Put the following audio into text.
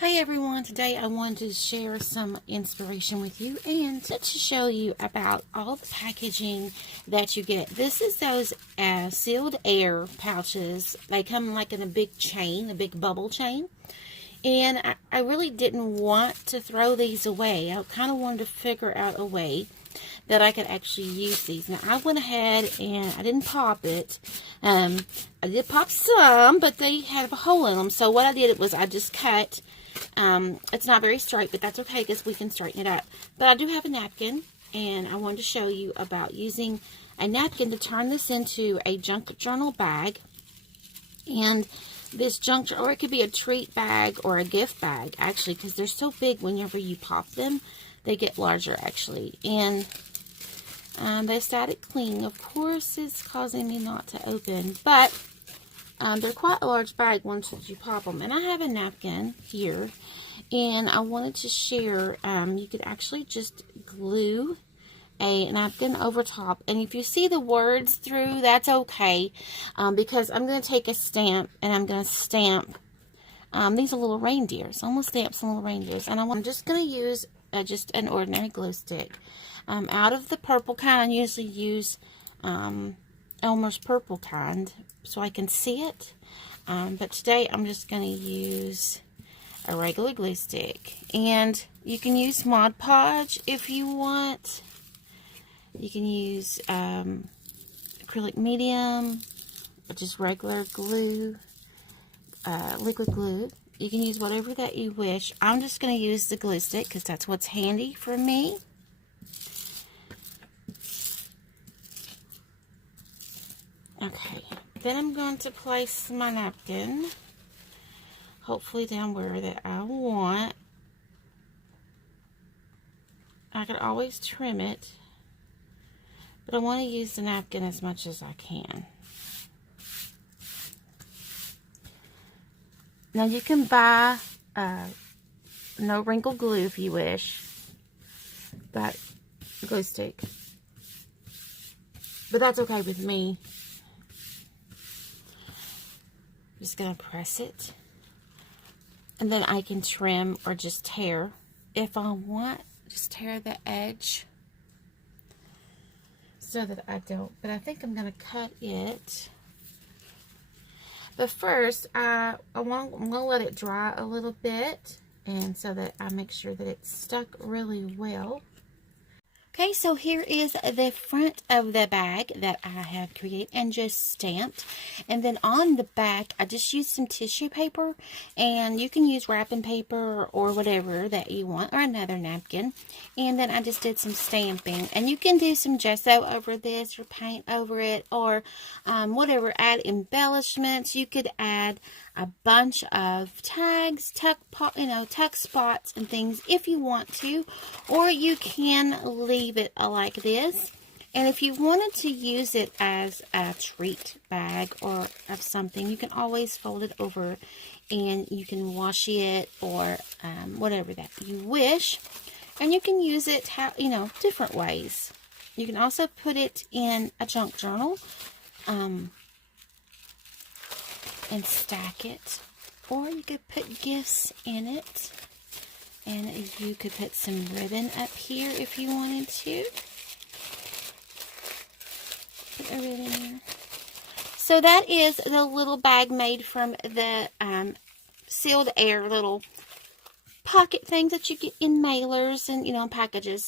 Hey everyone, today I wanted to share some inspiration with you and to show you about all the packaging that you get. This is those sealed air pouches. They come like in a big chain, a big bubble chain. And I really didn't want to throw these away. I kind of wanted to figure out a way that I could actually use these. Now I went ahead and I didn't pop it. I did pop some, but they had a hole in them. So what I did was I just cut. It's not very straight, but that's okay because we can straighten it up. But I do have a napkin, and I wanted to show you about using a napkin to turn this into a junk journal bag. And this junk, or it could be a treat bag or a gift bag, actually, because they're so big whenever you pop them, they get larger, actually. And they started clean. Of course, it's causing me not to open, but they're quite a large bag once you pop them. And I have a napkin here, and I wanted to share, you could actually just glue a napkin over top, and if you see the words through, that's okay, because I'm going to take a stamp, and I'm going to stamp these are little reindeers. I'm going to stamp some little reindeers, and I'm just going to use just an ordinary glue stick. Out of the purple kind, I usually use Elmer's purple kind, so I can see it, but today I'm just going to use a regular glue stick, and you can use Mod Podge if you want. You can use acrylic medium, or just regular glue, liquid glue. You can use whatever that you wish. I'm just going to use the glue stick because that's what's handy for me. Okay, then I'm going to place my napkin, hopefully down where that I want. I could always trim it, but I want to use the napkin as much as I can. Now you can buy no wrinkle glue if you wish, but glue stick. But that's okay with me. Just going to press it, and then I can trim or just tear if I want. Just tear the edge so that I don't, but I think I'm going to cut it. But first, I'm going to let it dry a little bit, and so that I make sure that it's stuck really well. Okay, so here is the front of the bag that I have created and just stamped. And then on the back, I just used some tissue paper. And you can use wrapping paper or whatever that you want, or another napkin. And then I just did some stamping. And you can do some gesso over this, or paint over it, or whatever. Add embellishments. You could add a bunch of tags, tuck spots and things if you want to, or you can leave it like this. And if you wanted to use it as a treat bag or of something, you can always fold it over and you can washi it, or whatever that you wish. And you can use it different ways. You can also put it in a junk journal and stack it, or you could put gifts in it, and you could put some ribbon up here if you wanted to. Put a ribbon here. So that is the little bag made from the sealed air little pocket things that you get in mailers and packages.